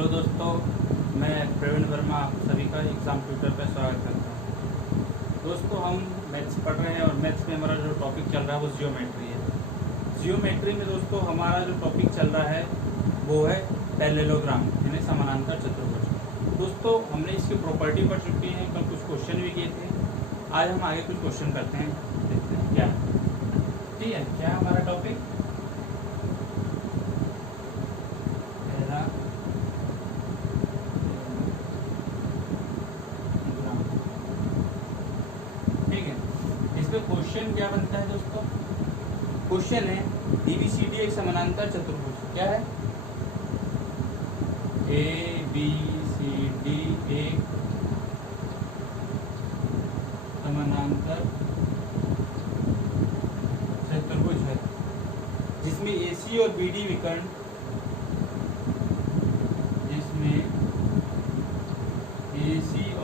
Hello दोस्तों, मैं प्रवीण वर्मा आप सभी का एग्ज़ाम ट्यूटर पर स्वागत करता हूँ। दोस्तों, हम मैथ्स पढ़ रहे हैं और मैथ्स में हमारा जो टॉपिक चल रहा है वो जियोमेट्री है। जियोमेट्री में दोस्तों हमारा जो टॉपिक चल रहा है वो है पैरेललोग्राम यानी समानांतर चतुर्भुज। दोस्तों, हमने इसकी प्रॉपर्टी पढ़ चुकी है, कल कुछ क्वेश्चन भी किए थे। आज हम आगे कुछ क्वेश्चन करते हैं, देखते हैं क्या है। ठीक है, क्या है हमारा टॉपिक? क्वेश्चन क्या बनता है दोस्तों? क्वेश्चन है ABCD एक समानांतर चतुर्भुज। क्या है? ABCD एक समानांतर चतुर्भुज है जिसमें AC और BD विकर्ण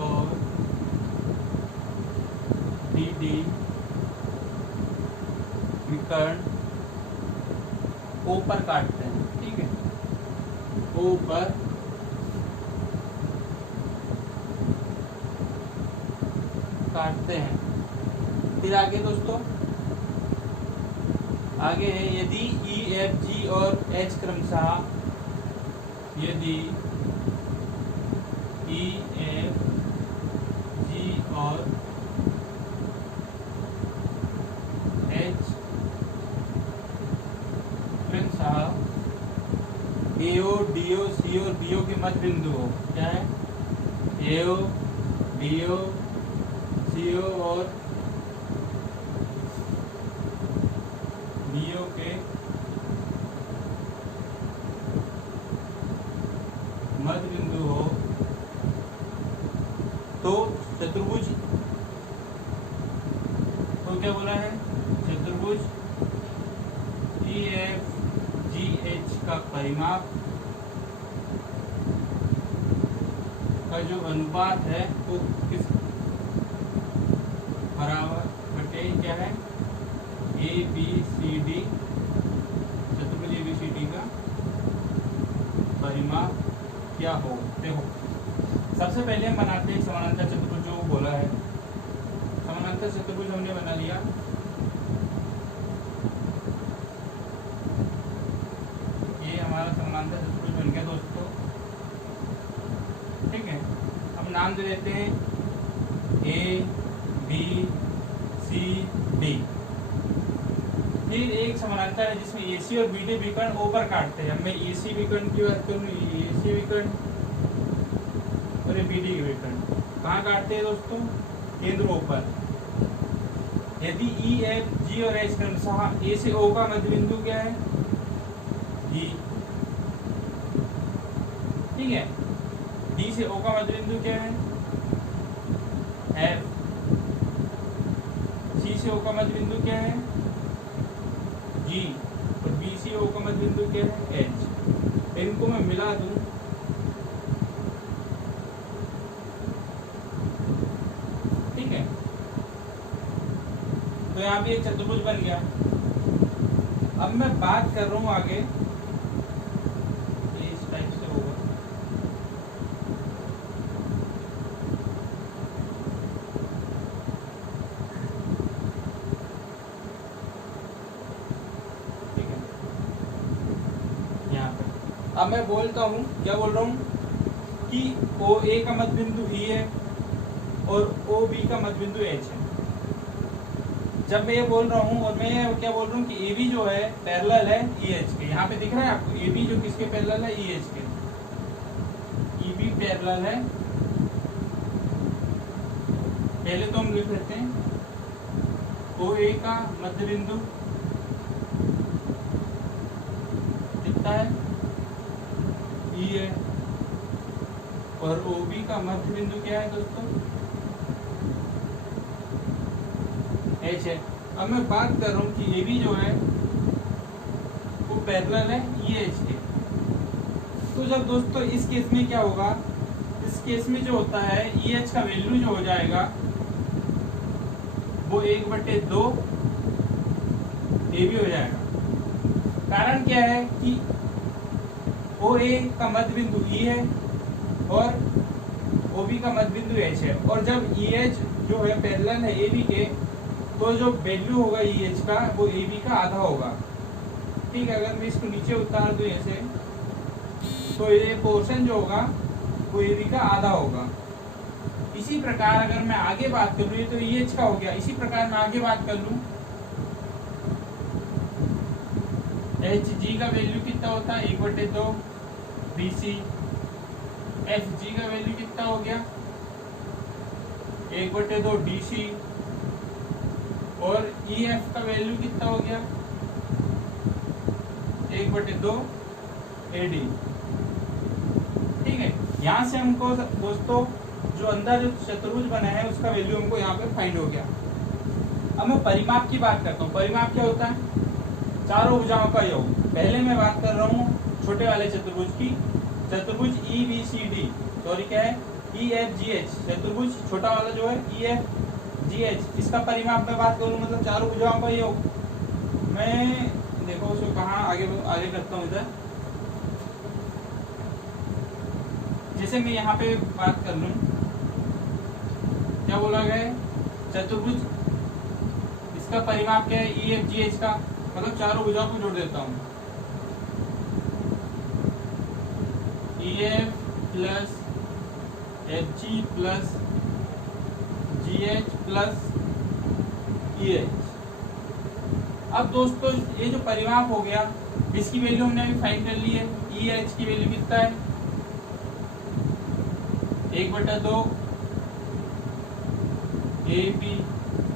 और BD विकर्ण O पर काटते हैं। ठीक है, O पर काटते हैं। फिर आगे दोस्तों, आगे है यदि E, F, G और H क्रमशः, यदि E, F, G और H AO, DO, CO और BO के मध्य बिंदु हो। क्या है? AO, DO, CO और BO के मध्य बिंदु हो तो चतुर्भुज, तो क्या बोला है? चतुर्भुज EFGH का परिमाप का जो अनुपात है वो किस बराबर बटे क्या है? ABCD, चतुर्भुज ABCD का परिमाप क्या हो। देखो, सबसे पहले हम बनाते हैं समानांतर चतुर्भुज। जो बोला है समानांतर चतुर्भुज हमने बना लिया। ये हमारा समानांतर चतुर्भुज बन गया दोस्तों। ठीक है, हम नाम दे देते हैं ABCD। फिर एक समानांतर है जिसमें AC और BD विकर्ण O पर काटते हैं। मैं AC विकर्ण की बात करूँ, AC विकर्ण और BD विकर्ण कहाँ काटते हैं दोस्तों? केंद्र O पर। यदि E, F, G और H क्रमशः A से O का मध्य बिंदु क्या है? G। ठीक है, D से O का मध्य बिंदु क्या है? F। C से O का मध्य बिंदु क्या है? G। और B से O का मध्य बिंदु क्या है? H। इनको मैं मिला दूं ठीक है, तो यहाँ भी एक चतुर्भुज बन गया। अब मैं बात कर रहा हूँ आगे, ये इस टाइप से होगा। ठीक है, यहाँ पे अब मैं बोलता हूँ, क्या बोल रहा हूँ कि OA का मध्य बिंदु E है और OB का मध्य बिंदु H है। जब मैं ये बोल रहा हूँ और मैं क्या बोल रहा हूँ कि AB जो है पैरेलल है EH के। यहाँ पे दिख रहा है आपको AB जो किसके पैरेलल है? EH के। EB पैरेलल है, पहले तो हम लिख लेते हैं OA का मध्य बिंदु कितना है? E है और OB का मध्य बिंदु क्या है दोस्तों? H है। अब मैं बात कर रहा हूँ कि AB जो है वो पैरेलल है EH के। तो जब दोस्तों इस केस में क्या होगा? इस केस में जो होता है EH का वैल्यू जो हो जाएगा वो 1/2 AB हो जाएगा। कारण क्या है कि ओ ए का मध्य बिंदु ई है और ओ बी का मध्य बिंदु एच है, और जब ई एच जो है पैरेलल है ए बी के, तो जो वैल्यू होगा ई एच का वो ए बी का आधा होगा। ठीक है, अगर मैं इसको नीचे उतार दूं ऐसे, तो ये पोर्शन जो होगा वो ए बी का आधा होगा। इसी प्रकार अगर मैं आगे बात कर लूँ, ये तो ई एच का हो गया, इसी प्रकार मैं आगे बात कर लूँ, एच जी का वैल्यू कितना होता है 1/2 बी सी, एफ जी का वैल्यू कितना हो गया 1/2 डी सी, और ई एफ का वैल्यू कितना हो गया 1/2 ए डी। ठीक है, यहाँ से हमको दोस्तों जो अंदर जो चतुर्भुज बना है उसका वैल्यू हमको यहाँ पे फाइंड हो गया। अब मैं परिमाप की बात करता हूँ। परिमाप क्या होता है? चारों भुजाओं का योग। पहले मैं बात कर रहा हूँ छोटे वाले चतुर्भुज की, चतुर्भुज E B C D, sorry क्या है ई एफ जी एच, चतुर्भुज छोटा वाला जो है ई एफ जी एच, इसका परिमाप में बात करूँ मतलब चारों भुजाओं का योग। मैं देखो उसको कहाँ आगे करता हूँ इधर, जैसे मैं यहाँ पे बात कर लूँ, क्या बोला गया है चतुर्भुज, इसका परिमाप क्या है ई एफ जी एच का, मतलब चारों भुजाओं को जोड़ देता हूँ, E F plus F G plus जी एच प्लस ई एच। अब दोस्तों ये जो परिमाप हो गया, इसकी वैल्यू हमने अभी फाइंड कर ली है। ई एच की वैल्यू कितना है 1/2 ए बी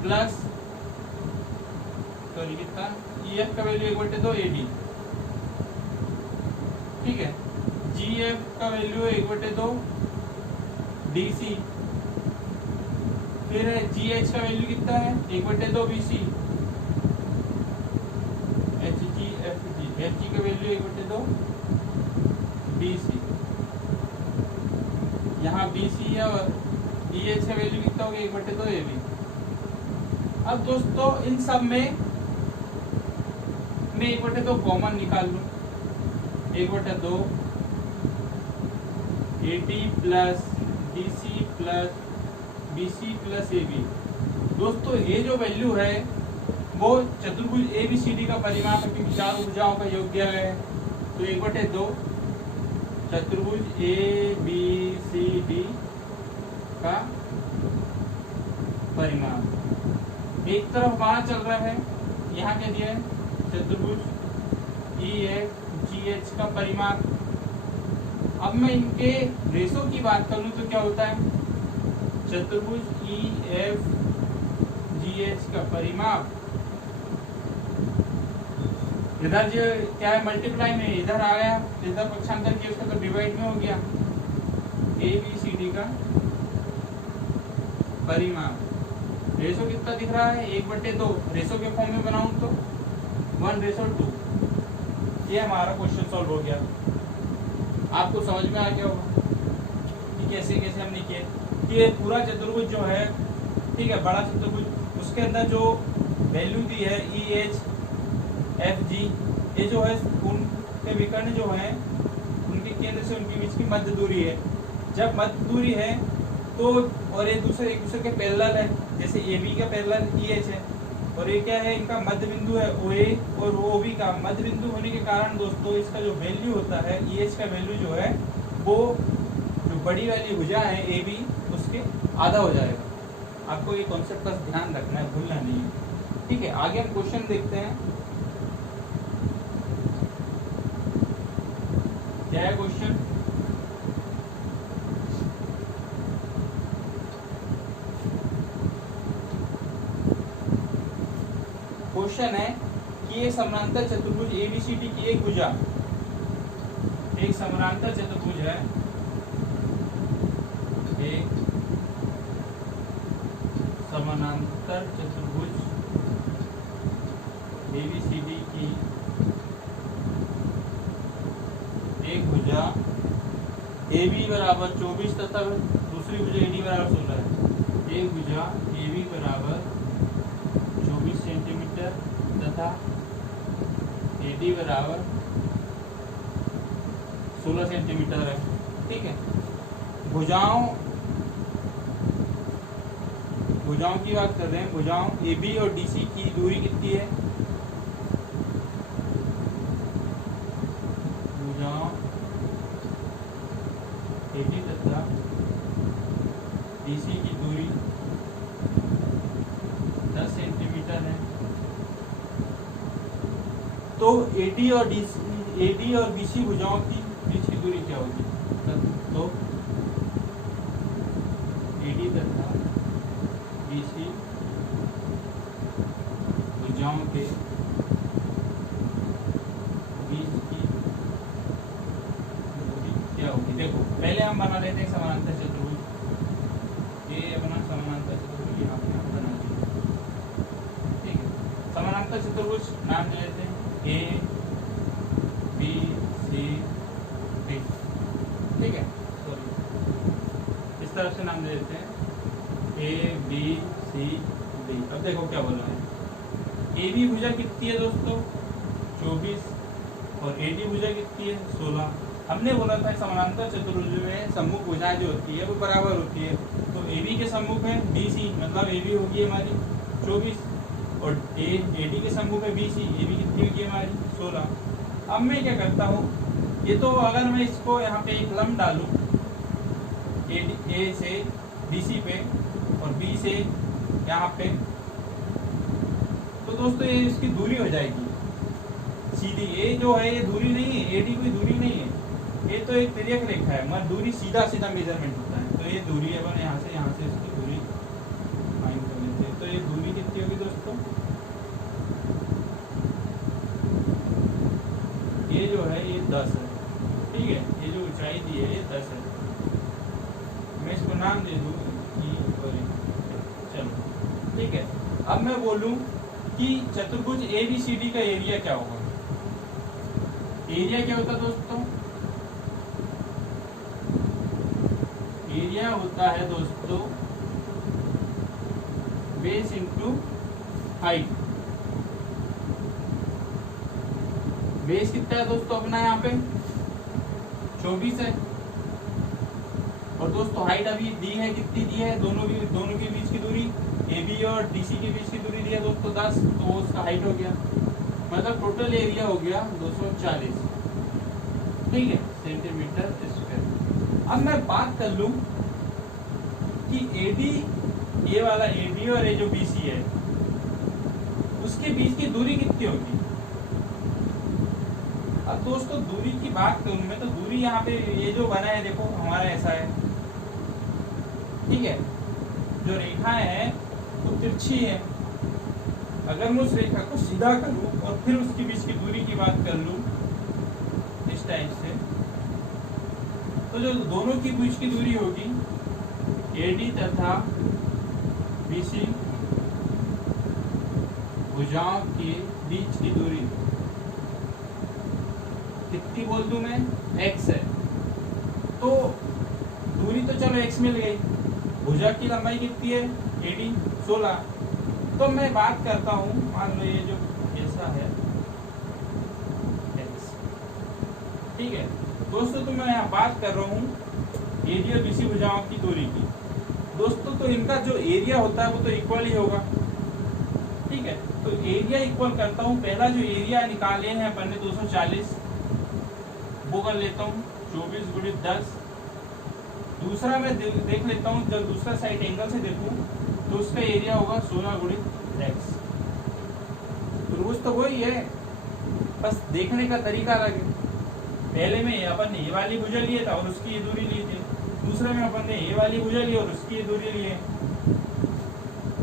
प्लस, सॉरी कितना, ई एफ का वैल्यू 1/2 ए डी। ठीक है, जी एफ का वैल्यू 1/2 डी सी, फिर जी एच का वैल्यू कितना है 1/2 बी सी, एच जी का वैल्यू 1/2 बी सी, यहाँ बी सी है, और ई एच का वैल्यू कितना होगा 1/2 ए बी। अब दोस्तों इन सब में मैं 1/2 कॉमन निकाल लूँ, 1/2 A D plus D C plus B C plus A B. दोस्तों ये जो वैल्यू है वो चतुर्भुज ए बी सी डी का परिमाप है, क्योंकि चार भुजाओं का योग दिया गया है। तो 1/2 चतुर्भुज ए बी सी डी का परिमाप। एक तरफ वहां चल रहा है, यहाँ क्या दिया है चतुर्भुज ई एफ जी एच का परिमाप। अब मैं इनके रेशो की बात करूं तो क्या होता है, चतुर्भुज ई एफ जी एच का परिमाप इधर जो क्या है मल्टीप्लाई में इधर आ गया, इधर पक्षांतर किया उसका तो डिवाइड में हो गया, ए बी सी डी का परिमाप। रेशो कितना दिख रहा है 1/2, रेशो के फॉर्म में बनाऊं तो 1:2। ये हमारा क्वेश्चन सॉल्व हो गया। आपको समझ में आ गया होगा कि कैसे कैसे हमने किया कि ये पूरा चतुर्भुज जो है, ठीक है, बड़ा चतुर्भुज, उसके अंदर जो वैल्यू दी है ई एच एफ जी, ये जो है उनके विकर्ण जो है उनके केंद्र से उनके बीच की मध्य दूरी है। जब मध्य दूरी है तो और ये एक दूसरे के पैरेलल है, जैसे ए बी का पैरेलल ई एच है, और ये क्या है इनका मध्य बिंदु है ओ ए, और ओ बी का मध्य बिंदु होने के कारण दोस्तों इसका जो वैल्यू होता है ई एच का वैल्यू जो है वो जो बड़ी वाली भुजा है ए बी उसके आधा हो जाएगा। आपको ये कॉन्सेप्ट का ध्यान रखना है, भूलना नहीं है। ठीक है, आगे हम क्वेश्चन देखते हैं। क्या है क्वेश्चन? क्वेश्चन है कि एक समानांतर चतुर्भुज एबीसीडी की एक भुजा, एक समानांतर चतुर्भुज है, एक समानांतर चतुर्भुज एबीसीडी की एक भुजा AB बराबर 24 तथा दूसरी भुजा AD बराबर 16 है। एक भुजा AB बराबर 24 सेंटीमीटर तथा AD बराबर 16 सेंटीमीटर है। ठीक है, भुजाओं की बात कर रहे हैं। भुजाओं AB और DC की दूरी कितनी है? भुजाओं AB तथा DC की दूरी 10 सेंटीमीटर है। तो AD और BC भुजाओं की बीच की दूरी क्या होगी? तो AD तथा BC भुजाओं के बीच की दूरी क्या होगी? देखो पहले हम बना लेते हैं समानांतर चतुर्भुज। ये अपना समानांतर चतुर्भुज यहाँ पे हम बना लेते। ठीक है, समानांतर चतुर्भुज नाम दे लेते हैं A B C D। ठीक है, सॉरी इस तरह से नाम दे देते हैं A B C D। अब देखो क्या बोल रहे हैं। AB भुजा कितनी है दोस्तों? 24 और AD भुजा कितनी है? 16। हमने बोला था समानांतर चतुर्भुज में सम्मुख भुजाएं जो होती है वो बराबर होती है। तो AB के सम्मुख है BC, मतलब AB होगी हमारी 24 और AD के सम्मुख है BC, AB कितनी होगी हमारी? 16। अब मैं क्या करता हूँ, ये तो अगर मैं इसको यहाँ पे एक लंब डालूं A से BC पे और B से यहाँ पे, तो दोस्तों ये इसकी दूरी हो जाएगी सीधी। ये जो है ये दूरी नहीं है, AD कोई दूरी नहीं है, ये तो एक तिर्यक रेखा है, मतलब दूरी सीधा मेजरमेंट होता है। तो ये दूरी अपन यहाँ से इसकी दूरी फाइंड कर लेते हैं। तो ये दूरी कितनी होगी दोस्तों? ये जो है ये 10 है। ठीक है, ये जो ऊंचाई दी है ये 10 है। मैं इसको नाम दे दूँ चलो। ठीक है, अब मैं बोलूं कि चतुर्भुज ABCD का एरिया क्या होगा? एरिया क्या होता है दोस्तों? एरिया होता है दोस्तों बेस इंटू हाइट। बेस कितना है दोस्तों अपना यहाँ पे? 24 है। और दोस्तों हाइट अभी दी है, कितनी दी है? दोनों के बीच की दूरी AB और DC के बीच की दूरी दी है दोस्तों 10, तो उसका हाइट हो गया, मतलब टोटल एरिया हो गया 240। ठीक है, सेंटीमीटर स्क्वायर। अब मैं बात कर लूं कि ये वाला AB और ये जो BC है उसके बीच की दूरी कितनी होगी? अब दोस्तों दूरी की बात करूं मैं, तो दूरी यहाँ पे ये जो बना है देखो हमारा ऐसा है। ठीक है, जो रेखाएं हैं वो तिरछी है। अगर मैं उस रेखा को सीधा करूं और फिर उसके बीच की दूरी की बात कर लूं इस टाइप से, तो जो दोनों की बीच की दूरी होगी AD तथा BC भुजाओं के बीच की दूरी कितनी बोल दूं मैं? x है। तो दूरी तो चलो x मिल गई, भुजा की लंबाई कितनी है? AD 16। तो मैं बात करता हूँ, मान लो ये जो ऐसा है x। ठीक है दोस्तों, तो मैं यहाँ बात कर रहा हूँ AD और BC भुजाओं की दूरी की। दोस्तों तो इनका जो एरिया होता है वो तो इक्वल ही होगा। ठीक है, तो एरिया इक्वल करता हूँ। पहला जो एरिया निकाले हैं अपन ने 240, वो कर लेता हूँ 24 गुणित 10। दूसरा मैं देख लेता हूँ, जब दूसरा साइड एंगल से देखूँ तो उसका एरिया होगा 16 गुणित x। त्रिभुज तो वही है, बस देखने का तरीका अलग है। पहले में अपन ने ये वाली भुजा लिए था और उसकी ये दूरी ली थी, दूसरे में अपन ने ये वाली भुजा ली और उसकी ये दूरी लिए।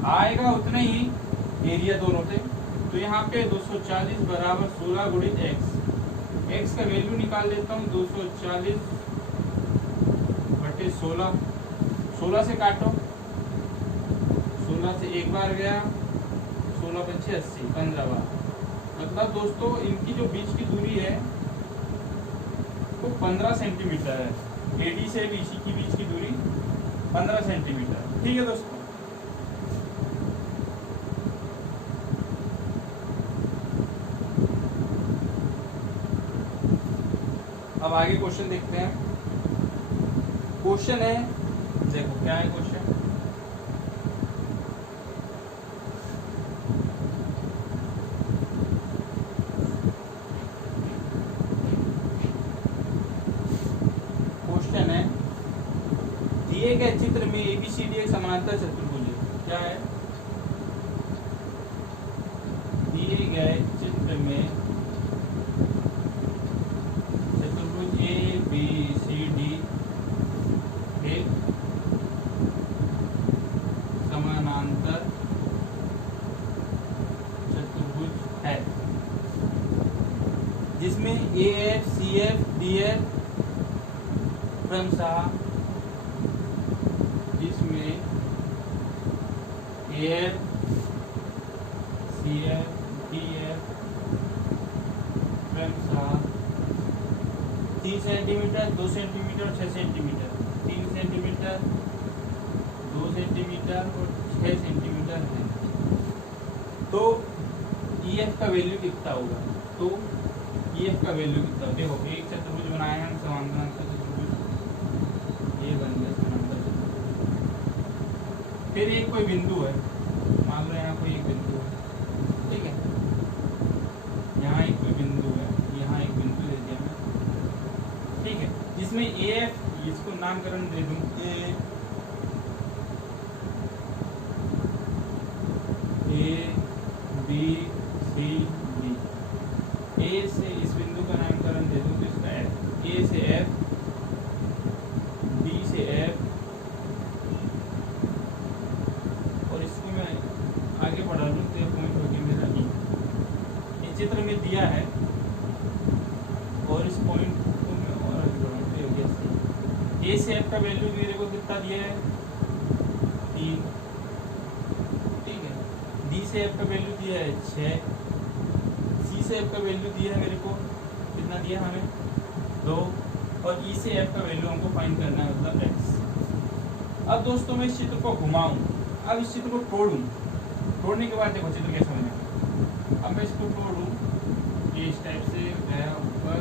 आएगा उतना ही एरिया दोनों से। तो यहाँ पे 240 बराबर 16 गुणित x। x का वैल्यू निकाल लेता हूँ 240 बटे 16। 16 से काटो, 16 से एक बार गया, 16 पंचे 80, 15 बार। मतलब दोस्तों इनकी जो बीच की दूरी है वो 15 सेंटीमीटर है। AD से BC की बीच की दूरी 15 सेंटीमीटर। ठीक है दोस्तों, अब आगे क्वेश्चन देखते हैं। क्वेश्चन है, देखो क्या है क्वेश्चन। क्वेश्चन है, दिए गए चित्र में ABCD एक समानांतर चतुर्भुज है। क्या है? दिए गए चित्र में चतुर्भुज ABCD एक समानांतर चतुर्भुज है, जिसमें AF CF DF क्रमशः, जिसमें AF CF DF क्रमशः 3 centimetre, 2 centimetre, 6 centimetre, 3 centimetre, 2 centimetre और 6 सेंटीमीटर है। तो EF का वैल्यू कितना होगा? तो EF का वैल्यू कितना? देखो एक चतुर्भुज बनाए हैं समानांतर चतुर्भुज, ये बन गया समानांतर चतुर्भुज। फिर एक कोई बिंदु है, मान लो यहाँ कोई एक बिंदु है, ठीक है, यहाँ एक कोई बिंदु है, यहाँ एक बिंदु दे दिया मैं, ठीक है, जिसमें AF, इसको नामकरण दे दूं ABCD। A से इस बिंदु का नामकरण दे दूं तो इसका F, A से F, B से F, और इसको मैं आगे बढ़ा लूँ तो ये पॉइंट हो गया मेरा E। इस चित्र में दिया है और इस पॉइंट को मैं और आगे बढ़ाऊँ तो हो गया C। A से F का वैल्यू मेरे को कितना दिया है? 3, ठीक है। D से F का वैल्यू दिया है 6, C से F का वैल्यू दिया है मेरे को कितना दिया हमें? 2, और E से F का वैल्यू हमको फाइंड करना है, मतलब X। अब दोस्तों मैं इस चित्र को घुमाऊं, अब इस चित्र को तोड़ूं, तोड़ने के बाद देखो चित्र कैसा बनेगा। अब मैं इसको तोड़ूं, ये इस टाइप से गया ऊपर,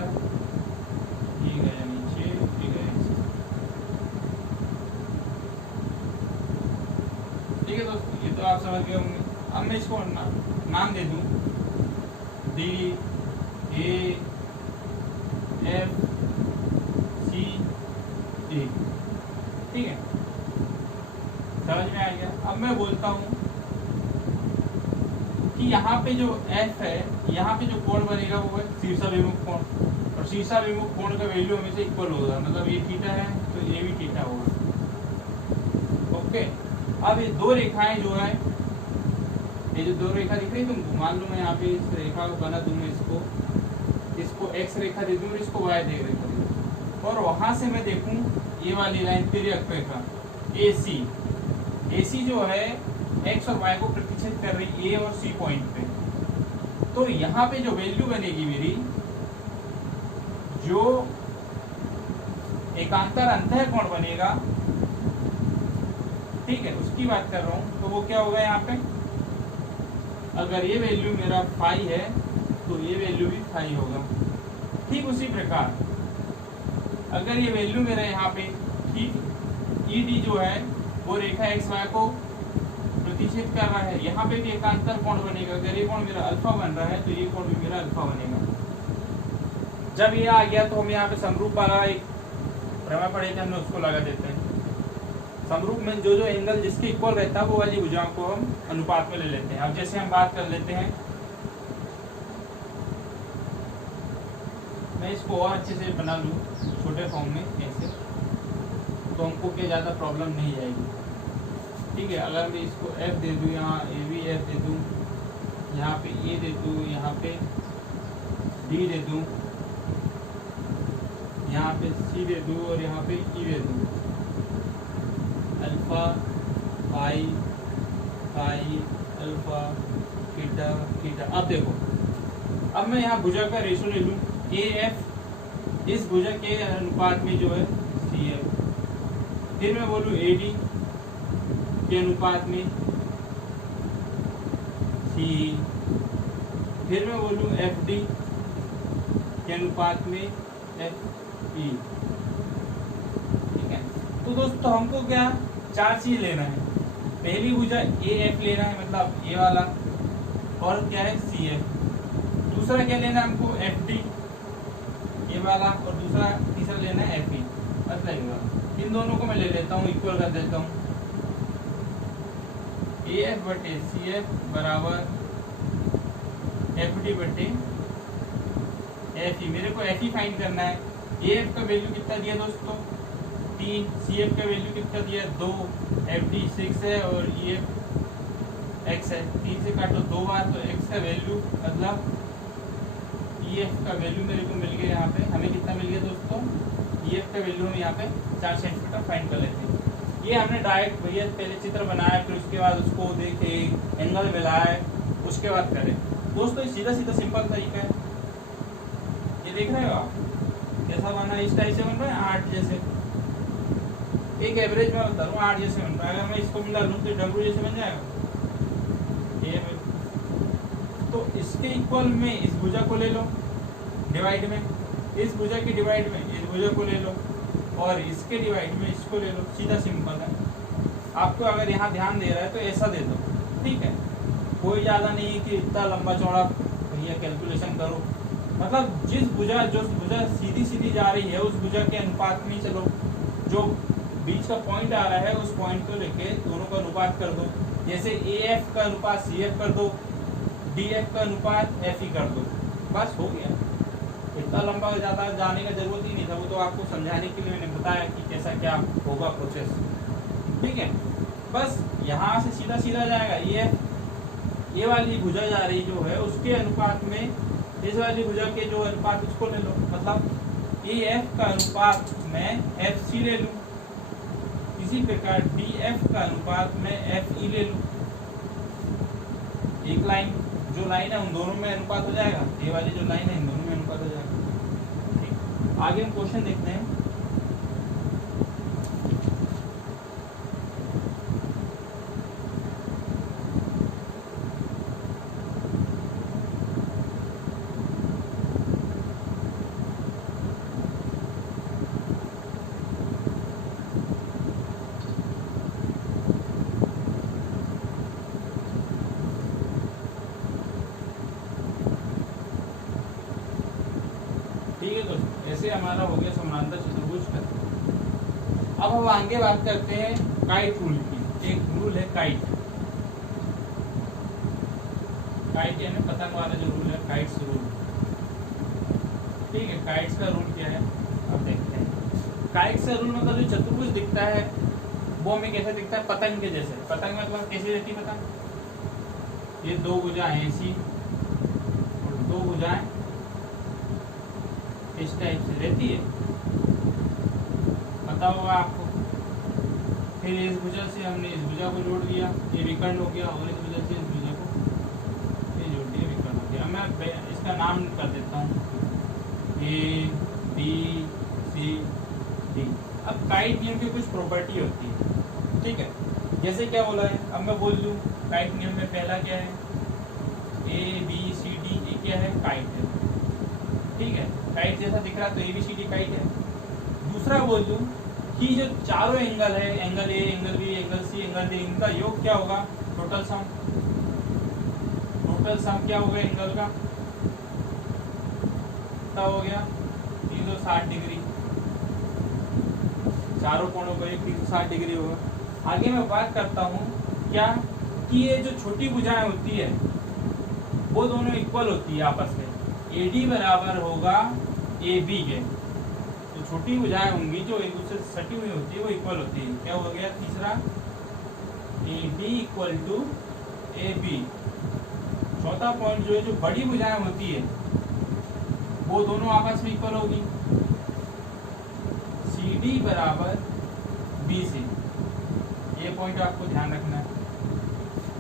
ये गया नीचे, ये गया नीचे, ठीक है दोस्तों, ये तो आप समझ गए होंगे। अब मैं इसको नाम दे दूं D A F C D, ठीक है, समझ में आ गया। अब मैं बोलता हूँ कि यहाँ पे जो F है, यहाँ पे जो कोण बनेगा वो है शीर्षाभिमुख कोण, और शीर्षाभिमुख कोण का वैल्यू हमेशा इक्वल होगा, मतलब ये थीटा है तो ये भी थीटा होगा। ओके, अब ये दो रेखाएं जो है, ये जो दो रेखा दिख रही है तुमको, मान लो मैं यहाँ पे इस रेखा को बना दूं, मैं इसको X रेखा दे दूं और इसको Y रेखा दे दूं, और वहां से मैं देखूं ये वाली लाइन तिर्यक रेखा AC जो है X और Y को प्रतिच्छेद कर रही A और C पॉइंट पे। तो यहाँ पे जो वैल्यू बनेगी मेरी, जो एकांतर अंतः कोण बनेगा, ठीक है, उसकी बात कर रहा हूँ, तो वो क्या होगा यहाँ पे? अगर ये वैल्यू मेरा फाई है तो ये वैल्यू भी फाई होगा। ठीक उसी प्रकार अगर ये वैल्यू मेरा यहाँ पे ठीक ED जो है वो रेखा XY को प्रतिच्छेद कर रहा है, यहाँ पे भी एकांतर कोण बनेगा। अगर ये कोण मेरा अल्फा बन रहा है तो ये कोण भी मेरा अल्फा बनेगा। जब ये आ गया तो हम यहाँ पे समरूप वाला एक प्रमेय पढ़े थे, हमने उसको लगा देते हैं। समरूप में जो जो एंगल जिसके इक्वल रहता है वो वाली भुजाओं को हम अनुपात में ले लेते हैं। अब जैसे हम बात कर लेते हैं, मैं इसको और अच्छे से बना लूँ छोटे फॉर्म में ऐसे, तो हमको क्या ज़्यादा प्रॉब्लम नहीं आएगी। ठीक है, अगर मैं इसको F दे दूँ, यहाँ AB F दे दूँ, यहाँ पे A दे दूँ, यहाँ पे D दे दूँ, यहाँ पे C दे दूँ और यहाँ पे E दे दूँ, अल्फा पाई पाई अल्फा थीटा थीटा। अब देखो, अब मैं यहाँ भुजा का रेशो ले लूँ AF इस भुजा के अनुपात में जो है CF, फिर मैं बोलूँ AD के अनुपात में CE, फिर मैं बोलूँ FD के अनुपात में F, ई। ठीक है, तो दोस्तों हमको क्या 4 चीज लेना है। पहली भुजा ए एफ लेना है, मतलब ए वाला, और क्या है सी एफ। दूसरा क्या लेना है हमको एफ डी ए वाला, और दूसरा तीसरा लेना है एफ ई मतलब इन दोनों को मैं ले लेता हूँ, इक्वल कर देता हूँ। ए एफ बटे सी एफ बराबर एफ डी बटे एफ ई। मेरे को एफ ई फाइंड करना है। ए एफ का वैल्यू कितना दिया दोस्तों 3, सी एफ का वैल्यू कितना दिया 2, एफ डी 6 है और ई एफ एक्स है। 3 से काटो 2 बार तो एक्स का वैल्यू मतलब ई एफ का वैल्यू मेरे को मिल गया। यहाँ पे हमें कितना मिल गया दोस्तों ई एफ का वैल्यू हम यहाँ पे 4 सेंटीमीटर फाइंड कर लेते हैं। ये हमने डायरेक्ट भैया पहले चित्र बनाया, फिर उसके बाद उसको देखे, एंगल मिलाए, उसके बाद करें। दोस्तों सीधा सीधा सिंपल तरीका है, ये देख रहे हो आप कैसा बना, इस टाइप से बन रहा है 8 जैसे। एक एवरेज में बता रहा हूँ 8 जैसे बन रहा है। अगर मैं इसको मिला लूँ तो डब्ल्यू जैसे बन जाएगा ये। तो इसके इक्वल में इस भुजा को ले लो डिवाइड में, इस भुजा के डिवाइड में इस भुजा को ले लो, और इसके डिवाइड में इसको ले लो। सीधा सिंपल है। आपको अगर यहाँ ध्यान दे रहा है तो ऐसा दे दो, ठीक है। कोई ज़्यादा नहीं है कि इतना लंबा चौड़ा भैया कैलकुलेशन करो। मतलब जिस भुजा जो भुजा सीधी सीधी जा रही है उस भुजा के अनुपात में चलो। जो बीच का पॉइंट आ रहा है उस पॉइंट को लेके दोनों का अनुपात कर दो। जैसे ए एफ का अनुपात सी एफ कर दो, डी एफ का अनुपात एफ ई कर दो, बस हो गया। इतना लंबा ज़्यादा जाने का जरूरत ही नहीं था, वो तो आपको समझाने के लिए मैंने बताया कि कैसा क्या होगा प्रोसेस। ठीक है, बस यहाँ से सीधा सीधा जाएगा। ये वाली भुजा जा रही जो है उसके अनुपात में इस वाली भुजा के जो अनुपात उसको ले लो, मतलब ए एफ का अनुपात में एफ सी ले लूँ। इसी प्रकार डी एफ का अनुपात में एफ ई ले लूँ। एक लाइन जो लाइन है उन दोनों में अनुपात हो जाएगा, ये वाली जो लाइन है इन दोनों में अनुपात हो जाएगा। ठीक, आगे हम क्वेश्चन देखते हैं। ठीक है दोस्तों, ऐसे हमारा हो गया समानांतर चतुर्भुज का। अब हम आगे बात करते हैं काइट रूल की। एक रूल है काइट यानी पतंग वाला जो रूल है, काइट्स रूल। ठीक है, काइट्स का रूल क्या है अब देखते हैं। काइट्स का रूल मतलब जो चतुर्भुज दिखता है वो हमें कैसे दिखता है, पतंग के जैसे। पतंग मतलब कैसी रहती है पतंग, ये 2 भुजाएं ऐसी और 2 भुजाएं इस टाइप से रहती है, पता होगा आपको। फिर इस भुजा से हमने इस भुजा को जोड़ दिया, ये विकर्ण हो गया, और इस भुजा से इस भुजा को ये जोड़ दिया, विकर्ण हो गया। मैं इसका नाम कर देता हूँ ए बी सी डी। अब काइट नियम की कुछ प्रॉपर्टी होती है, ठीक है। जैसे क्या बोला है, अब मैं बोल दूँ काइट नियम में पहला क्या है, ए बी सी डी, ये क्या है काइट है, ठीक है। काइट जैसा दिख रहा है तो A B C D kite है। दूसरा बोल दूं कि जो चारों एंगल है, angle A, angle B, angle C, angle D, इनका योग क्या होगा, टोटल सम। टोटल सम क्या होगा एंगल का, कितना हो गया 360 डिग्री। चारों कोणों का एक 360 डिग्री होगा। आगे मैं बात करता हूँ क्या कि ये जो छोटी भुजाएं होती है वो दोनों इक्वल होती है आपस में। AD बराबर होगा AB के, तो छोटी भुजाएं होंगी जो एक दूसरे से सटी हुई होती है वो इक्वल होती है। क्या हो गया तीसरा, AD इक्वल टू AB। चौथा पॉइंट जो है, जो बड़ी भुजाएं होती है वो दोनों आपस में इक्वल होगी, CD बराबर BC। ये पॉइंट आपको ध्यान रखना है।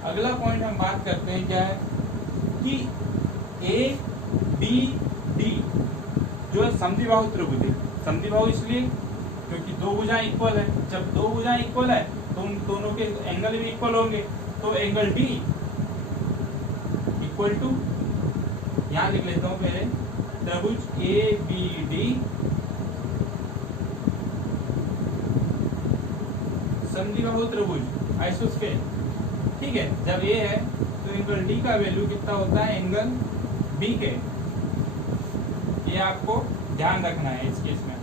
अगला पॉइंट हम बात करते हैं क्या है कि ABD जो है समद्विबाहु त्रिभुज है। समद्विबाहु इसलिए क्योंकि 2 भुजाएं इक्वल है। जब 2 भुजाएं इक्वल है तो उन दोनों के एंगल भी इक्वल होंगे, तो एंगल D इक्वल टू, यहाँ लिख लेता हूँ पहले, त्रिभुज ABD समद्विबाहु त्रिभुज आइसोस्केल, ठीक है। जब ए है तो एंगल डी का वैल्यू कितना होता है एंगल बी के, ये आपको ध्यान रखना है इस केस में।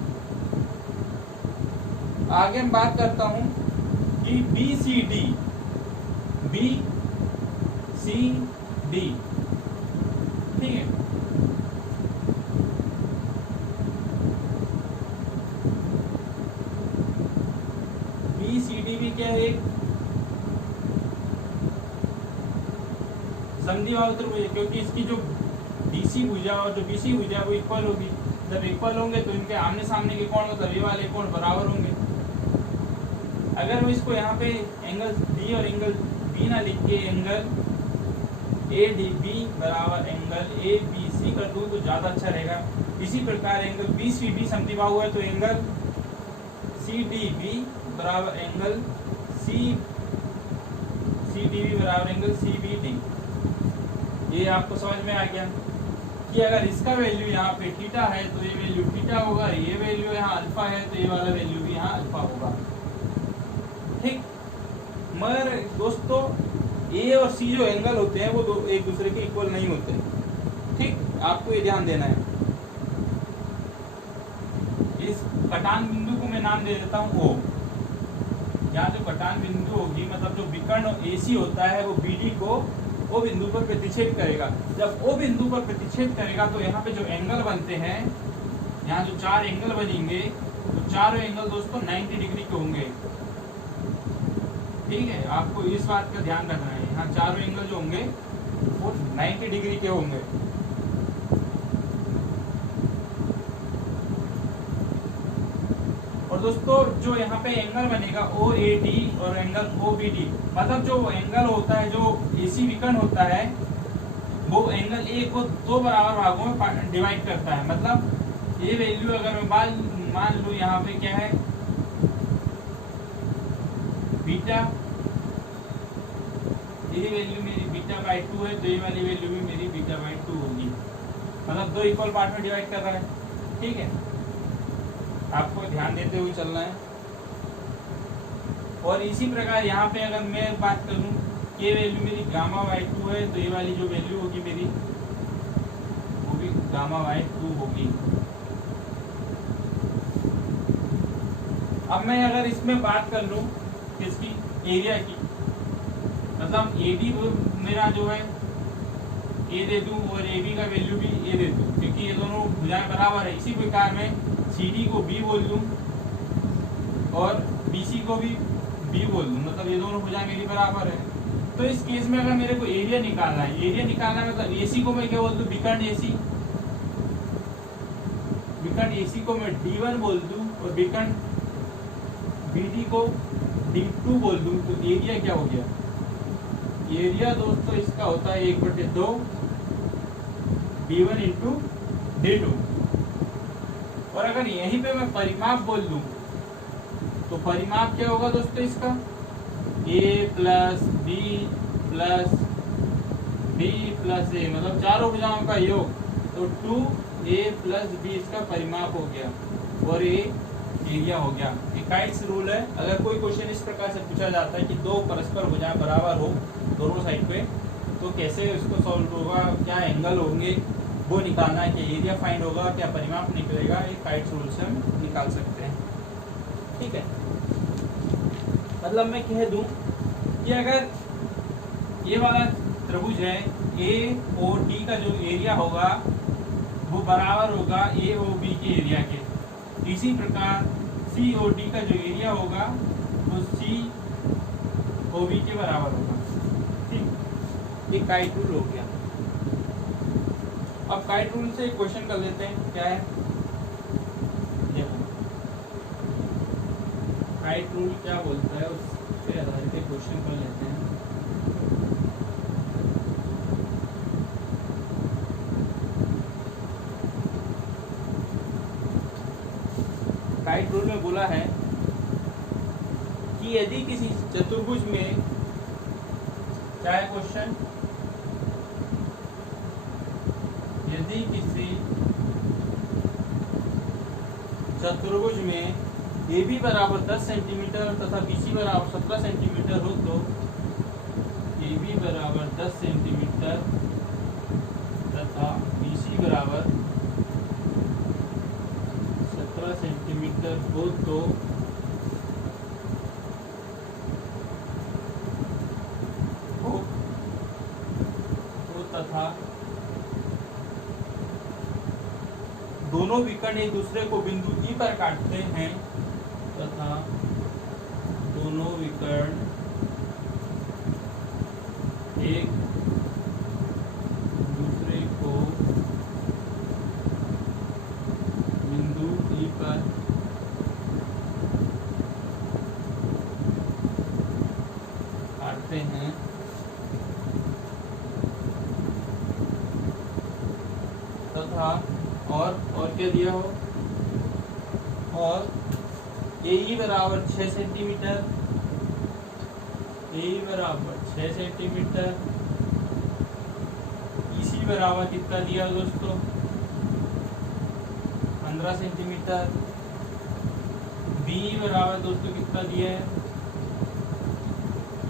आगे मैं बात करता हूं कि बी सी डी ठीक है। बी सी डी भी क्या है, एक समद्विबाहु त्रिभुज है, क्योंकि इसकी जो डीसी भुजा और जो बीसी भुजा वो इक्वल होगी। जब इक्वल होंगे तो इनके आमने सामने के कोण मतलब ये वाले कोण बराबर होंगे। अगर मैं इसको यहाँ पे एंगल डी और एंगल बी ना लिख के एंगल ए डी बी बराबर एंगल ए बी सी कर दूं तो ज़्यादा अच्छा रहेगा। इसी प्रकार एंगल बी सी डी समद्विबाहु है तो एंगल सी डी बी बराबर एंगल सी डी बी बराबर एंगल सी बी डी। ये आपको समझ में आ गया कि अगर इसका वैल्यू यहाँ पे थीटा है तो ये वैल्यू थीटा होगा, ये वैल्यू यहाँ अल्फा है तो ये वाला वैल्यू भी यहाँ अल्फा होगा, ठीक। मगर दोस्तों ए और सी जो एंगल होते हैं वो एक दूसरे के इक्वल नहीं होते, ठीक। आपको ये ध्यान देना है। इस कटान बिंदु को मैं नाम दे देता हूँ ओ। यहाँ जो कटान बिंदु होगी मतलब जो विकर्ण एसी होता है वो बीडी को ओ बिंदु पर प्रतिच्छेद करेगा। जब ओ बिंदु पर प्रतिच्छेद करेगा तो यहाँ पे जो एंगल बनते हैं, यहाँ जो चार एंगल बनेंगे तो चारों एंगल दोस्तों 90 डिग्री के होंगे, ठीक है। आपको इस बात का ध्यान रखना है, यहाँ चारों एंगल जो होंगे वो 90 डिग्री के होंगे। और दोस्तों जो यहाँ पे एंगल बनेगा ओ ए डी और एंगल ओ बी डी, मतलब जो एंगल होता है जो एसी विकर्ण होता है वो एंगल ए को दो बराबर भागों में डिवाइड करता है। मतलब ये वैल्यू अगर मैं मान लूँ यहाँ पे क्या है बीटा, ये वैल्यू मेरी बीटा बाई 2 है तो ये वाली वैल्यू भी मेरी बीटा बाई 2 होगी। मतलब दो इक्वल पार्ट में डिवाइड कर रहा है, ठीक है। आपको ध्यान देते हुए चलना है। और इसी प्रकार यहाँ पे अगर मैं बात करूँ ये वैल्यू मेरी गामा बाई 2 है तो ये वाली जो वैल्यू होगी मेरी वो भी गामा बाई 2 होगी। अब मैं अगर इसमें बात कर लूँ किसकी, एरिया की, मतलब ए डी मेरा जो है ए दे दूँ और ए बी का वैल्यू भी ए दे दूँ, क्योंकि ये दोनों भुजाएं बराबर है। इसी प्रकार में सी डी को बी बोल दूँ और बी सी को भी बी बोल दूँ, मतलब ये दोनों भुजाएं मेरी बराबर है। तो इस केस में अगर मेरे को एरिया निकालना है, एरिया निकालना है मतलब ए सी को मैं क्या बोल दूँ, विकर्ण ए सी, विकर्ण ए सी को मैं D1 बोल दूँ और विकर्ण बी डी को D2 बोल दूँ, तो एरिया क्या हो गया, एरिया दोस्तों इसका होता है 1/2 D1 इंटू D2। और अगर यहीं पे मैं परिमाप बोल दूं तो परिमाप क्या होगा दोस्तों इसका, a plus b plus b plus a, मतलब चारों भुजाओं का योग, तो 2a प्लस b इसका परिमाप हो गया और ये एरिया हो गया। ये काइट्स रूल है। अगर कोई क्वेश्चन इस प्रकार से पूछा जाता है कि दो परस्पर भुजाएं बराबर हो दोनों साइड पे तो कैसे उसको सॉल्व होगा, क्या एंगल होंगे वो निकालना है, कि एरिया फाइंड होगा, क्या परिमाप निकलेगा, ये काइट्स रूल से हम निकाल सकते हैं, ठीक है। मतलब मैं कह दूं कि अगर ये वाला त्रिभुज है ए ओ डी का जो एरिया होगा वो बराबर होगा ए ओ बी के एरिया के, इसी प्रकार सी ओ डी का जो एरिया होगा वो सी ओ बी के बराबर होगा, ठीक। ये काइट रूल हो गया। अब काइट रूल से क्वेश्चन कर लेते हैं, क्या है देखो काइट रूल क्या बोलता है उस पे आधारित क्वेश्चन कर लेते हैं। काइट रूल में बोला है कि यदि किसी चतुर्भुज में, क्या है क्वेश्चन, यदि किसी चतुर्भुज में ए बी बराबर 10 सेंटीमीटर तथा बी सी बराबर 17 सेंटीमीटर हो तो ए बी बराबर 10 सेंटीमीटर तथा बी सी बराबर 17 सेंटीमीटर हो तो तथा दोनों विकर्ण एक दूसरे को बिंदु ई पर काटते हैं तथा दोनों विकर्ण एक दूसरे को बिंदु ई पर काटते हैं तथा और क्या दिया हो, और ए ई बराबर 6 सेंटीमीटर, ए ई बराबर 6 सेंटीमीटर, ई सी बराबर कितना दिया दोस्तों 15 सेंटीमीटर, बी ई बराबर दोस्तों कितना दिया है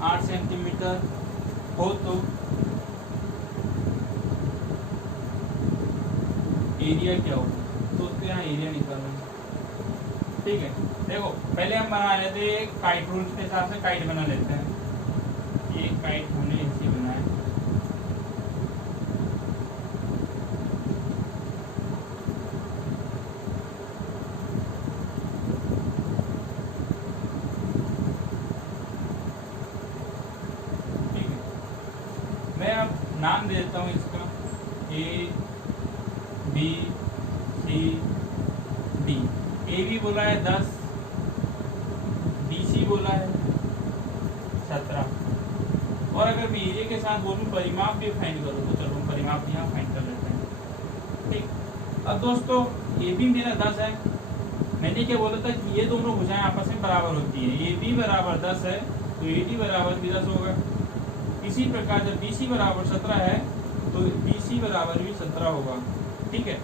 8 सेंटीमीटर हो तो एरिया क्या होगा। तो उसके यहाँ एरिया निकालना, ठीक है। देखो पहले हम बना लेते हैं एक काइट रूल्स के हिसाब से काइट बना लेते हैं। ये काइट हमने ऐसे बनाया, ठीक है। मैं अब नाम दे देता हूँ इसका A B C D. A B बोला है 10, बी सी बोला है 17। और अगर मैं एरिया के साथ बोलूँ परिमाप भी फाइंड करो तो चलो परिमाप यहाँ फाइंड कर लेते हैं, ठीक। अब दोस्तों ए बी मेरा 10 है, मैंने क्या बोला था कि ये दोनों भुजाएं आपस में बराबर होती है। ए बी बराबर 10 है तो ए डी बराबर भी 10 होगा। इसी प्रकार जब बी सी बराबर 17 है तो बी सी बराबर भी 17 होगा, ठीक है।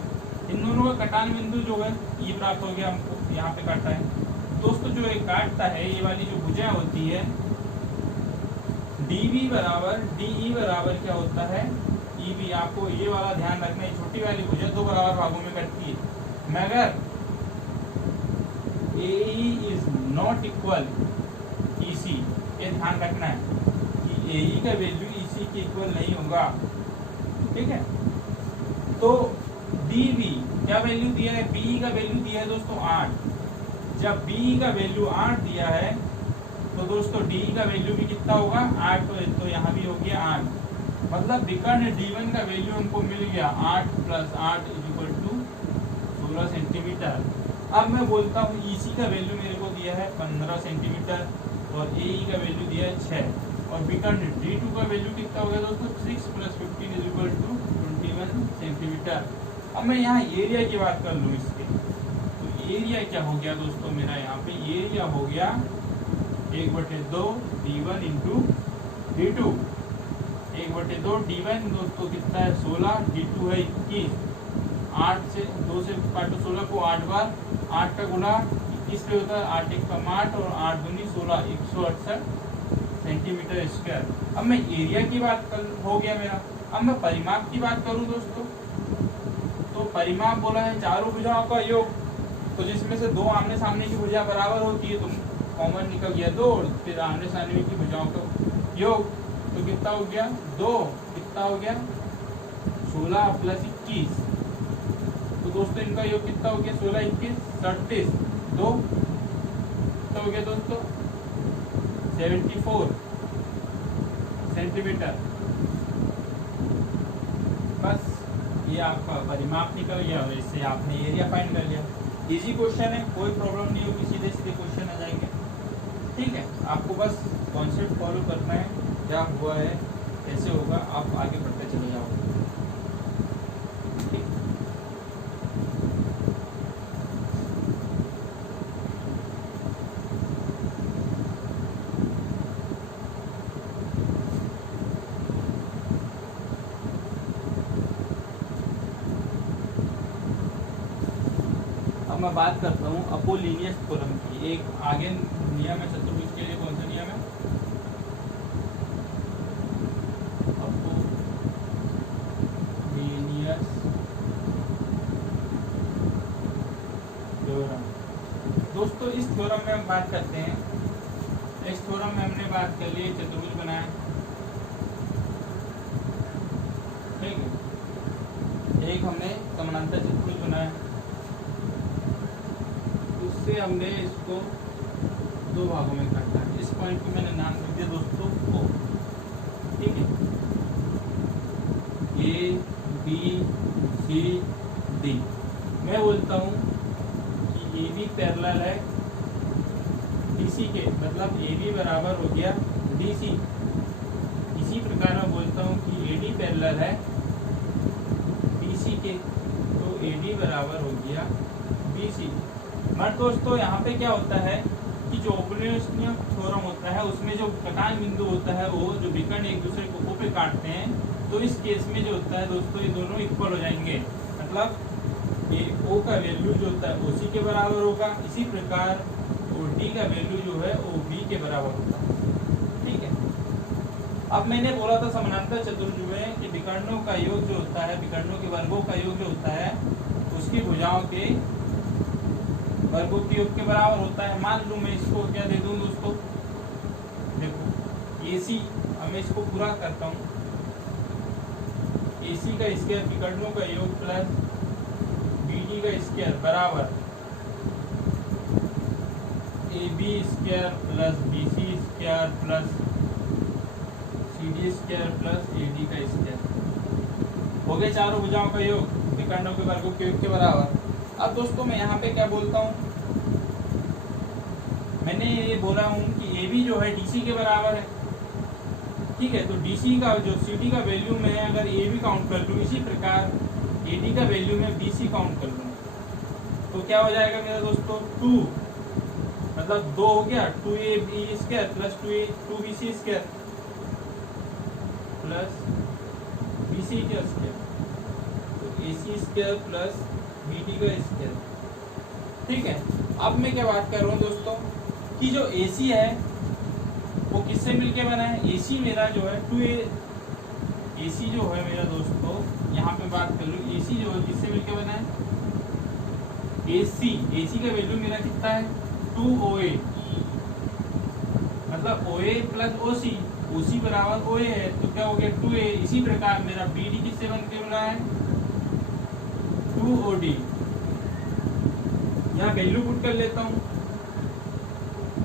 इन दोनों का कटान बिंदु जो है ये प्राप्त हो गया, हमको यहाँ पे काटा है दोस्तों। जो एक काटता है ये वाली जो भुजा होती है डी बी बराबर डी ई बराबर क्या होता है ई बी। आपको ये वाला ध्यान रखना है, छोटी वाली भुजा दो बराबर भागों में कटती है, मगर ए ई इज नॉट इक्वल ई सी। ये ध्यान रखना है कि ए ई का वैल्यू ई सी के इक्वल नहीं होगा, ठीक है। तो डी बी क्या वैल्यू दिया है, बी का वैल्यू दिया है दोस्तों 8। जब बी का वैल्यू 8 दिया है तो दोस्तों डी का वैल्यू भी कितना होगा 8, तो यहाँ भी हो गया 8। मतलब विकर्ण D1 का वैल्यू हमको मिल गया 8 + 8 = 16 सेंटीमीटर। अब मैं बोलता हूँ ई सी का वैल्यू मेरे को दिया है 15 सेंटीमीटर और ए ई का वैल्यू दिया है 6, और विकर्ण D2 का वैल्यू कितना हो गया दोस्तों 6 + 15 = 21 सेंटीमीटर। अब मैं यहाँ एरिया की बात कर लूँ इसके, तो एरिया क्या हो गया दोस्तों मेरा यहाँ पे एरिया हो गया 1/2 D1 × D2। 1/2 D1 दोस्तों कितना है 16, D2 है 21। 8 से 2 से काटो 16 को 8 बार, 8 का गुणा 21 पे होता है, 8 × 1 = 8 और 8 दूनी 16, 168 सेंटीमीटर स्क्वायर। अब मैं एरिया की बात हो गया मेरा। अब मैं परिमाप की बात करूँ दोस्तों, तो परिमाप बोला है चारों भुजाओं का योग, तो जिसमें से दो आमने सामने की भुजा बराबर होती है तो कॉमन निकल गया 2, फिर आमने सामने की भुजाओं का योग तो कितना हो गया 2, कितना हो गया 16 + 21। तो दोस्तों इनका योग कितना हो गया 16 + 21 = 37, 2 कितना हो गया दोस्तों 74 सेंटीमीटर। बस ये आपका परिमाप निकल गया और इससे आपने एरिया फाइंड कर लिया। इजी क्वेश्चन है, कोई प्रॉब्लम नहीं होगी, सीधे सीधे क्वेश्चन आ जाएंगे, ठीक है। आपको बस कॉन्सेप्ट फॉलो करना है, क्या हुआ है कैसे होगा आप आगे बढ़ते चले जाओगे, ठीक। अब मैं बात करता हूँ अपोलिनियस थ्योरम की। एक आगे नियम है चतुर्भुज के लिए, कौन सा नियम है? Apollonius theorem. दोस्तों इस थ्योरम में हम बात करते हैं, इस थ्योरम में हमने बात कर ली चतुर्भुज बनाया, ठीक है। एक हमने समानांतर चतुर्भुज बनाया, उससे हमने इसको दो भागों में काटा। इस पॉइंट को मैंने नाम दे दिया दोस्तों O, ठीक है। A B C D। मैं बोलता हूँ कि AB पैरेलल है DC के, मतलब AB बराबर हो गया DC। इसी प्रकार मैं बोलता हूँ कि AD पैरेलल है BC के, तो AD बराबर हो गया BC। बट दोस्तों यहाँ पे क्या होता है कि जो अपोलिनियस थ्योरम होता है उसमें जो कटान बिंदु होता है वो जो विकर्ण एक दूसरे को O पे काटते हैं, तो इस केस में जो होता है दोस्तों ये दोनों इक्वल हो जाएंगे, मतलब ये O का वैल्यू जो होता है OC के बराबर होगा, इसी प्रकार OD का वैल्यू जो है OB के बराबर होगा, ठीक है। अब मैंने बोला था समानांतर चतुर्भुज में कि विकर्णों का योग जो होता है, विकर्णों के वर्गों का योग जो होता है उसकी भुजाओं के वर्गों के योग के बराबर होता है। मान लूँ मैं इसको क्या दे दूँ दोस्तों, देखो AC, अब मैं इसको पूरा करता हूँ। AC का स्क्वायर विकर्णों का योग प्लस BD का स्क्वायर बराबर AB square plus BC square plus CD square plus AD का स्क्वायर हो गए चारों भुजाओं का योग विकर्णों के वर्गों के योग के बराबर। अब दोस्तों मैं यहाँ पे क्या बोलता हूँ, मैंने ये बोला हूँ कि AB जो है DC के बराबर है, ठीक है। तो DC का जो CD का वैल्यू में अगर AB काउंट कर लूँ, इसी प्रकार AD का वैल्यू में BC काउंट कर लूँ, तो क्या हो जाएगा मेरा दोस्तों 2, मतलब 2 हो गया 2AB square plus 2BC square plus BC का स्क्वायर, तो AC स्क्वायर प्लस BD का स्क्वायर, ठीक है। अब मैं क्या बात कर रहा हूँ दोस्तों कि जो AC है वो किससे मिलके बना है? AC मेरा जो है 2A, AC जो है मेरा दोस्तों यहाँ पे बात कर लूँ, AC जो है किससे मिलके बना है? AC का वैल्यू मेरा कितना है 2OA, मतलब OA प्लस OC बराबर OA है, तो क्या हो गया 2A। इसी प्रकार मेरा BD किससे बन के बना है 2OD। यहाँ वैल्यू पुट कर लेता हूँ,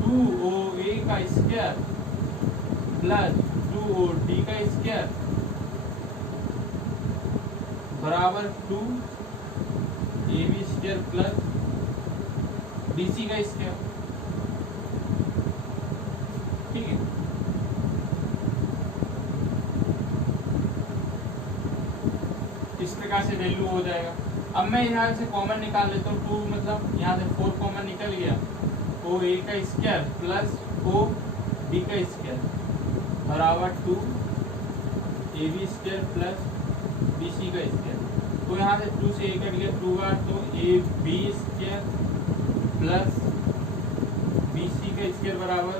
2OA का स्क्वायर प्लस 2OD का स्क्वायर बराबर 2AB स्क्वायर प्लस BC का स्क्वायर, ठीक है। इस प्रकार से वैल्यू हो जाएगा। अब मैं यहाँ से कॉमन निकाल लेता हूँ, 2 मतलब यहाँ से 4 कॉमन निकल गया, OA का स्क्वायर प्लस OB का स्क्वायर बराबर 2AB स्क्वायर प्लस BC का स्क्वायर। तो यहाँ से 2 से 1 कट गया, 2 बार, तो AB स्क्वायर प्लस BC का स्क्वायर बराबर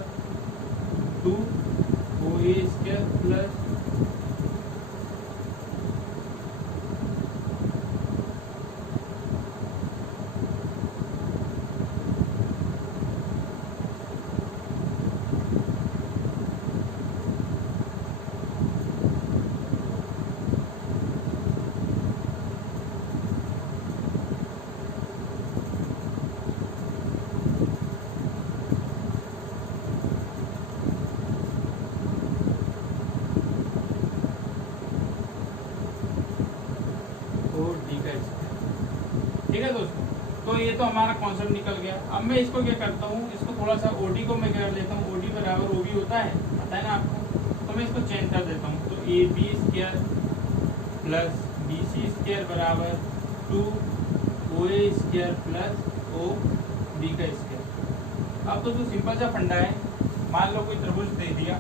2OA स्क्वायर प्लस ठीक है दोस्तों। तो ये तो हमारा कॉन्सेप्ट निकल गया। अब मैं इसको क्या करता हूँ, इसको थोड़ा सा OD को मैं कर लेता हूँ, OD बराबर OB होता है, पता है ना आपको, तो मैं इसको चेंज कर देता हूँ। तो AB square plus BC square बराबर 2OA स्क्वायर प्लस OB का स्क्वायर। अब तो सिंपल सा फंडा है, मान लो कोई त्रिभुज दे दिया,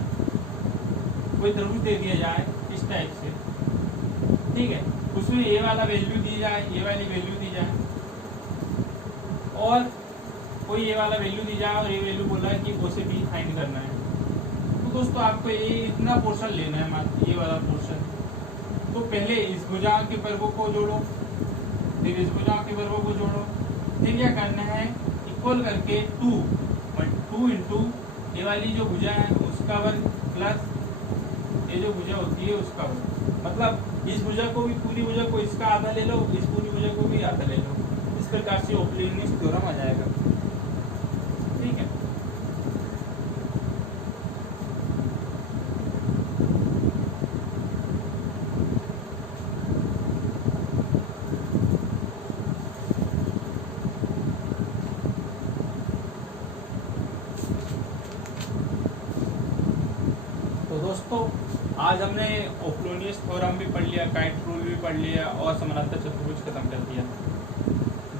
कोई त्रिभुज दे दिया जाए इस टाइप से, ठीक है, उसमें A वाला वैल्यू दी जाए, A वाली वैल्यू दी जाए, और कोई ये वाला वैल्यू दी जाए और ये वैल्यू बोला है कि ओ से बी फाइंड करना है, तो दोस्तों आपको ये इतना पोर्शन लेना है, मात्र ये वाला पोर्शन। तो पहले इस भुजाओं के वर्गों को जोड़ो, फिर इस भुजाओं के वर्गों को जोड़ो, फिर क्या करना है, इक्वल करके 2 इंटू ये वाली जो भुजा है उसका वर्ग प्लस ये जो भुजा होती है उसका वर्ग। मतलब इस भुजा को भी, पूरी भुजा को इसका आधा ले लो, इस पूरी भुजा को भी आधा ले लो। इस प्रकार से ओप्लिनियस थ्योरम आ जाएगा। ठीक है, तो दोस्तों आज हमने ओप्लिनियस थ्योरम भी पढ़ लिया, काइट रूल भी पढ़ लिया और समानांतर चतुर्भुज खत्म कर दिया।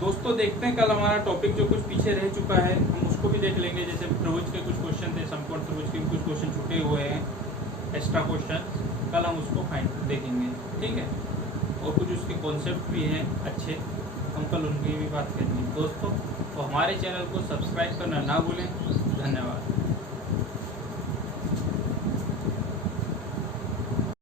दोस्तों देखते हैं कल हमारा टॉपिक जो कुछ पीछे रह चुका है हम उसको भी देख लेंगे। जैसे त्रिभुज के कुछ क्वेश्चन थे, समकोण त्रिभुज के कुछ क्वेश्चन छूटे हुए हैं, एक्स्ट्रा क्वेश्चन, कल हम उसको फाइंड देखेंगे। ठीक है, और कुछ उसके कॉन्सेप्ट भी हैं अच्छे, हम कल उनकी भी बात करेंगे। दोस्तों तो हमारे चैनल को सब्सक्राइब करना ना भूलें। धन्यवाद।